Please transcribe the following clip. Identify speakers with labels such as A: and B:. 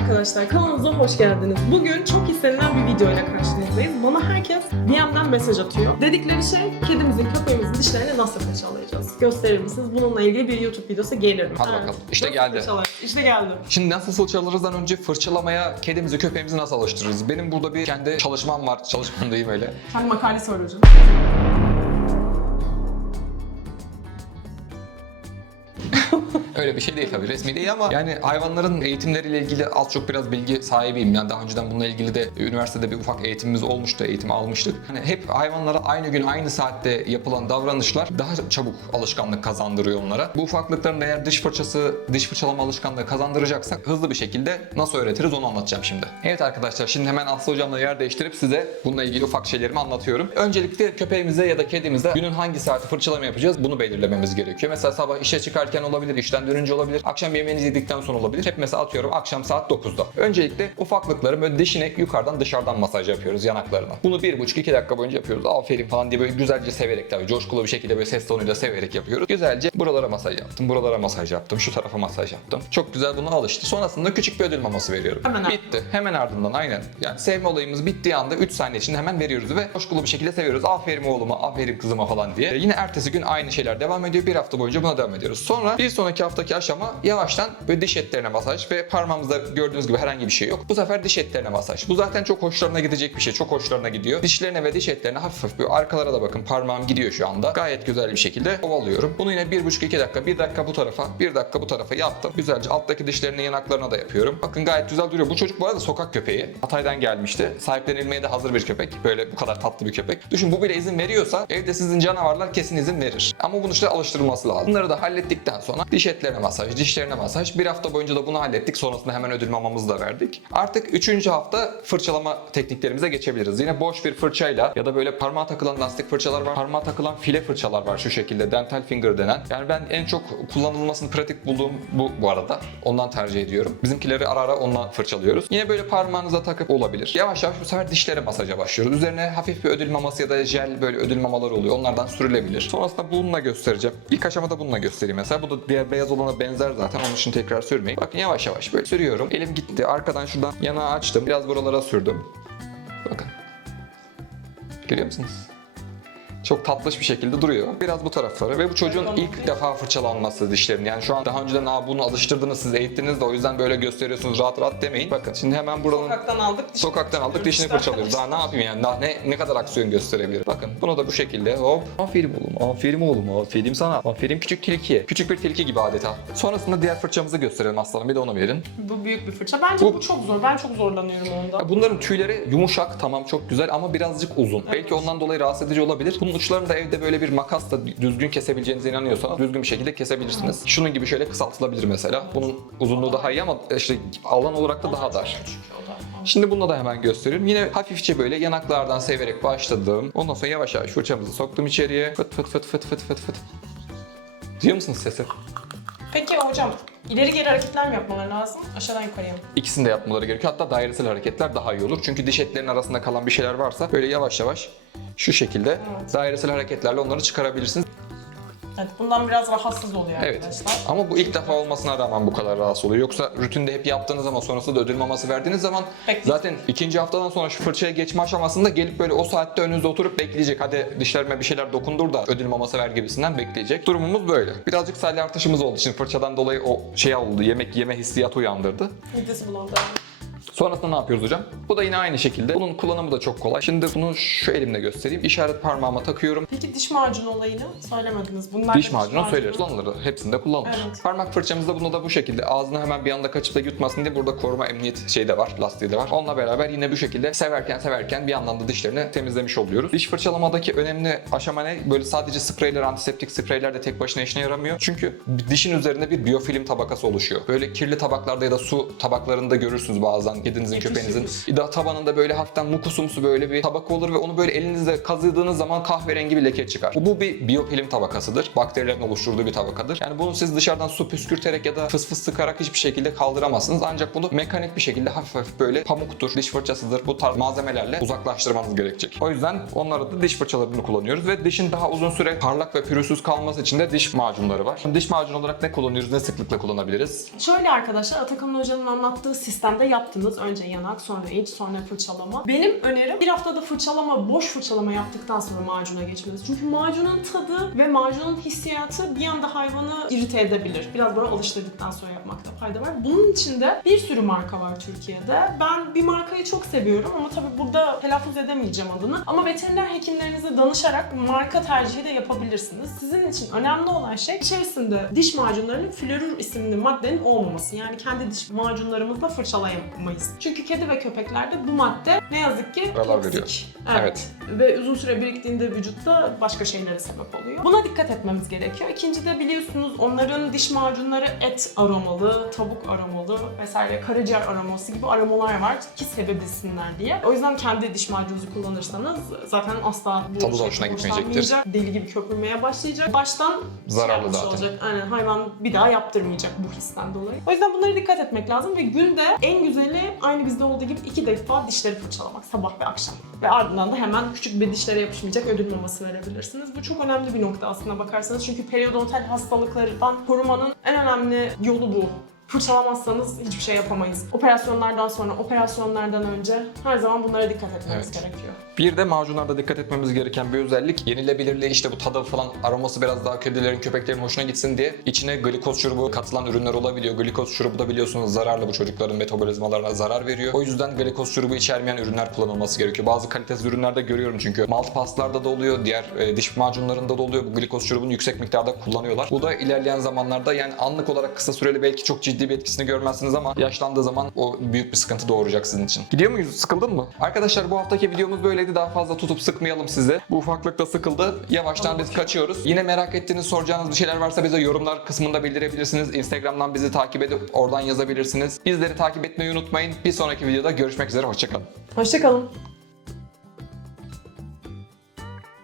A: arkadaşlar, kanalımıza hoş geldiniz. Bugün çok istenilen bir video ile karşınızdayız. Bana herkes DM'den mesaj atıyor. Dedikleri şey, kedimizin, köpeğimizin dişlerini nasıl fırçalayacağız? Gösterir misiniz? Bununla ilgili bir YouTube videosu gelir mi?
B: Hadi bakalım. İşte
A: Nasıl
B: geldi.
A: fırçalar? İşte geldi.
B: Şimdi nasıl fırçalarızdan önce fırçalamaya kedimizi köpeğimizi nasıl alıştırırız? Benim burada bir kendi çalışmam var. Çalışmam diyeyim öyle.
A: Kendi makale soracağım.
B: Öyle bir şey değil tabii resmi değil ama yani hayvanların eğitimleriyle ilgili az çok biraz bilgi sahibiyim. Yani daha önceden bununla ilgili de üniversitede bir ufak eğitimimiz olmuştu, eğitim almıştık. Hani hep hayvanlara aynı gün aynı saatte yapılan davranışlar daha çabuk alışkanlık kazandırıyor onlara. Bu ufaklıkların eğer dış fırçası, dış fırçalama alışkanlığı kazandıracaksak hızlı bir şekilde nasıl öğretiriz onu anlatacağım şimdi. Evet arkadaşlar şimdi hemen Aslı hocamla yer değiştirip size bununla ilgili ufak şeylerimi anlatıyorum. Öncelikle köpeğimize ya da kedimize günün hangi saati fırçalama yapacağız bunu belirlememiz gerekiyor. Mesela sabah işe çıkarken olabilir, işten dönünce olabilir, akşam yemeğinizi yedikten sonra olabilir. Hep mesela atıyorum akşam saat 9'da. Öncelikle ufaklıkları böyle dişine yukarıdan dışarıdan masaj yapıyoruz yanaklarına. Bunu 1,5-2 dakika boyunca yapıyoruz. Aferin falan diye böyle güzelce severek tabii coşkulu bir şekilde böyle ses tonuyla severek yapıyoruz. Güzelce buralara masaj yaptım, buralara masaj yaptım, şu tarafa masaj yaptım. Çok güzel buna alıştı. Sonrasında küçük bir ödül maması veriyorum.
A: Hemen
B: Bitti. Hemen ardından aynen. Yani sevme olayımız bittiği anda 3 saniye içinde hemen veriyoruz ve coşkulu bir şekilde seviyoruz. Aferin oğluma, aferin kızıma falan diye. Yine ertesi gün aynı şeyler devam ediyor. Bir hafta boyunca buna devam ediyoruz. Sonra bir sonraki haftaki aşama yavaştan böyle diş etlerine masaj ve parmağımızda gördüğünüz gibi herhangi bir şey yok. Bu sefer diş etlerine masaj. Bu zaten çok hoşlarına gidecek bir şey. Çok hoşlarına gidiyor. Dişlerine ve diş etlerine hafif hafif böyle arkalara da bakın parmağım gidiyor şu anda. Gayet güzel bir şekilde ovalıyorum. Bunu yine 1,5-2 dakika, 1 dakika bu tarafa, 1 dakika bu tarafa yaptım. Güzelce alttaki dişlerinin yanaklarına da yapıyorum. Bakın gayet güzel duruyor. Bu çocuk bu arada sokak köpeği. Hatay'dan gelmişti. Sahiplenilmeye de hazır bir köpek. Böyle bu kadar tatlı bir köpek. Düşün bu bile izin veriyorsa evde sizin canavarlar kesin izin verir. Ama bunun işte alıştırılması lazım. Bunları da hallettikten sonra diş etlerine masaj, dişlerine masaj. Bir hafta boyunca da bunu hallettik. Sonrasında hemen ödül mamamızı da verdik. Artık 3. hafta fırçalama tekniklerimize geçebiliriz. Yine boş bir fırçayla ya da böyle parmağa takılan lastik fırçalar var. Parmağa takılan file fırçalar var şu şekilde. Dental finger denen. Yani ben en çok kullanılmasını pratik bulduğum bu bu arada. Ondan tercih ediyorum. Bizimkileri ara ara onunla fırçalıyoruz. Yine böyle parmağınıza takıp olabilir. Yavaş yavaş bu sefer dişlere masaja başlıyoruz. Üzerine hafif bir ödül maması ya da jel böyle ödül mamaları oluyor. Onlardan sürülebilir. Sonrasında bununla göstereceğim. İlk aşamada bununla göstereyim mesela. Bu da diğer beyaz olana benzer zaten. Onun için tekrar sürmeyin. Bakın yavaş yavaş böyle sürüyorum. Elim gitti. Arkadan şuradan yanağı açtım. Biraz buralara sürdüm. Bakın. Görüyor musunuz? Çok tatlış bir şekilde duruyor. Biraz bu tarafları ve bu çocuğun ilk defa fırçalanması dişlerini. Yani şu an daha önceden Aa, bunu alıştırdınız, siz eğittiniz de o yüzden böyle gösteriyorsunuz rahat rahat demeyin. Bakın şimdi hemen buranın
A: Sokaktan aldık, dişini
B: Sokaktan aldık
A: fırçalıyoruz
B: dişini fırçalıyoruz. Daha ne yapayım yani? Daha ne ne kadar aksiyon gösterebilir? Bakın bunu da bu şekilde hop. Aferin oğlum, aferin oğlum, aferin sana. Aferin küçük tilkiye. Küçük bir tilki gibi adeta. Sonrasında diğer fırçamızı gösterelim aslanım. Bir de onu verin.
A: Bu büyük bir fırça. Bence bu,
B: Bu-
A: çok zor. Ben çok zorlanıyorum onda.
B: Bunların tüyleri yumuşak, tamam çok güzel ama birazcık uzun. Belki ondan dolayı rahatsız edici olabilir. Bunun uçlarını da evde böyle bir makasla düzgün kesebileceğinize inanıyorsanız düzgün bir şekilde kesebilirsiniz. Şunun gibi şöyle kısaltılabilir mesela. Bunun uzunluğu daha iyi ama işte alan olarak da daha dar. Şimdi bunu da hemen gösteriyorum. Yine hafifçe böyle yanaklardan severek başladım. Ondan sonra yavaş yavaş fırçamızı soktum içeriye. Fıt fıt fıt fıt fıt fıt fıt. Duyuyor musunuz sesi?
A: Peki hocam, ileri geri hareketler mi yapmaları lazım? Aşağıdan yukarıya mı?
B: İkisini de yapmaları gerekiyor. Hatta dairesel hareketler daha iyi olur. Çünkü diş etlerinin arasında kalan bir şeyler varsa böyle yavaş yavaş şu şekilde dairesel hareketlerle onları çıkarabilirsiniz.
A: Evet, bundan biraz rahatsız oluyor
B: Evet.
A: arkadaşlar.
B: Ama bu ilk defa olmasına rağmen bu kadar rahatsız oluyor. Yoksa rutinde hep yaptığınız zaman sonrasında da ödül maması verdiğiniz zaman
A: Bekleyecek.
B: zaten ikinci haftadan sonra şu fırçaya geçme aşamasında gelip böyle o saatte önünüzde oturup bekleyecek. Hadi dişlerime bir şeyler dokundur da ödül maması ver gibisinden bekleyecek. Durumumuz böyle. Birazcık salya artışımız oldu. Şimdi fırçadan dolayı o şey oldu. Yemek yeme hissiyatı uyandırdı.
A: Midesi bulandı.
B: Sonrasında ne yapıyoruz hocam? Bu da yine aynı şekilde. Bunun kullanımı da çok kolay. Şimdi bunu şu elimle göstereyim. İşaret parmağıma takıyorum.
A: Peki diş macunu olayını söylemediniz. Bunlar
B: Diş macunu söyleriz. Kullanılır. Hepsinde kullanılır.
A: Evet.
B: Parmak fırçamızda bunu da bu şekilde. Ağzına hemen bir anda kaçıp da yutmasın diye burada koruma emniyet şey de var. Lastiği de var. Onunla beraber yine bu şekilde severken severken bir yandan da dişlerini temizlemiş oluyoruz. Diş fırçalamadaki önemli aşama ne? Böyle sadece spreyler, antiseptik spreyler de tek başına işine yaramıyor. Çünkü dişin üzerinde bir biyofilm tabakası oluşuyor. Böyle kirli tabaklarda ya da su tabaklarında görürsünüz bazen dışarıdan kedinizin köpeğinizin
A: yapış.
B: da tabanında böyle hafiften mukusumsu böyle bir tabaka olur ve onu böyle elinizle kazıdığınız zaman kahverengi bir leke çıkar. Bu, bu bir biyofilm tabakasıdır. Bakterilerin oluşturduğu bir tabakadır. Yani bunu siz dışarıdan su püskürterek ya da fıs fıs sıkarak hiçbir şekilde kaldıramazsınız. Ancak bunu mekanik bir şekilde hafif hafif böyle pamuktur, diş fırçasıdır bu tarz malzemelerle uzaklaştırmanız gerekecek. O yüzden onlara da diş fırçalarını kullanıyoruz ve dişin daha uzun süre parlak ve pürüzsüz kalması için de diş macunları var. Diş macunu olarak ne kullanıyoruz, ne sıklıkla kullanabiliriz?
A: Şöyle arkadaşlar Atakan Hoca'nın anlattığı sistemde yaptınız. Önce yanak, sonra iç, sonra fırçalama. Benim önerim bir haftada fırçalama, boş fırçalama yaptıktan sonra macuna geçmeniz. Çünkü macunun tadı ve macunun hissiyatı bir anda hayvanı irite edebilir. Biraz böyle alıştırdıktan sonra yapmakta fayda var. Bunun içinde bir sürü marka var Türkiye'de. Ben bir markayı çok seviyorum ama tabii burada telaffuz edemeyeceğim adını. Ama veteriner hekimlerinize danışarak marka tercihi de yapabilirsiniz. Sizin için önemli olan şey içerisinde diş macunlarının florür isimli maddenin olmaması. Yani kendi diş macunlarımızla fırçalayamayız. Çünkü kedi ve köpeklerde bu madde ne yazık ki
B: Zarar
A: toksik.
B: veriyor.
A: Evet. Ve uzun süre biriktiğinde vücutta başka şeylere sebep oluyor. Buna dikkat etmemiz gerekiyor. İkinci de biliyorsunuz onların diş macunları et aromalı, tavuk aromalı vesaire karaciğer aroması gibi aromalar var ki sevebilsinler diye. O yüzden kendi diş macununuzu kullanırsanız zaten asla bu
B: Tadı
A: şey
B: hoşuna gitmeyecektir.
A: Deli gibi köpürmeye başlayacak. Baştan
B: Zararlı
A: şey yapmış
B: zaten.
A: Olacak. Aynen hayvan bir daha yaptırmayacak bu histen dolayı. O yüzden bunlara dikkat etmek lazım ve günde en güzeli aynı bizde olduğu gibi iki defa dişleri fırçalamak sabah ve akşam. Ve ardından da hemen küçük bir dişlere yapışmayacak ödül maması verebilirsiniz. Bu çok önemli bir nokta aslında bakarsanız çünkü periodontal hastalıklardan korumanın en önemli yolu bu. Fırçalamazsanız hiçbir şey yapamayız. Operasyonlardan sonra, operasyonlardan önce her zaman bunlara dikkat etmemiz
B: Evet.
A: gerekiyor.
B: Bir de macunlarda dikkat etmemiz gereken bir özellik yenilebilirliği işte bu tadı falan aroması biraz daha kedilerin köpeklerin hoşuna gitsin diye içine glikoz şurubu katılan ürünler olabiliyor. Glikoz şurubu da biliyorsunuz zararlı bu çocukların metabolizmalarına zarar veriyor. O yüzden glikoz şurubu içermeyen ürünler kullanılması gerekiyor. Bazı kalitesiz ürünlerde görüyorum çünkü malt paslarda da oluyor, diğer e, diş macunlarında da oluyor. Bu glikoz şurubunu yüksek miktarda kullanıyorlar. Bu da ilerleyen zamanlarda yani anlık olarak kısa süreli belki çok ciddi bir etkisini görmezsiniz ama yaşlandığı zaman o büyük bir sıkıntı doğuracak sizin için. Gidiyor muyuz? Sıkıldın mı? Arkadaşlar bu haftaki videomuz böyleydi. Daha fazla tutup sıkmayalım sizi. Bu ufaklık da sıkıldı. Yavaştan biz kaçıyoruz. Yine merak ettiğiniz, soracağınız bir şeyler varsa bize yorumlar kısmında bildirebilirsiniz. Instagram'dan bizi takip edip oradan yazabilirsiniz. Bizleri takip etmeyi unutmayın. Bir sonraki videoda görüşmek üzere. Hoşçakalın.
A: Hoşçakalın.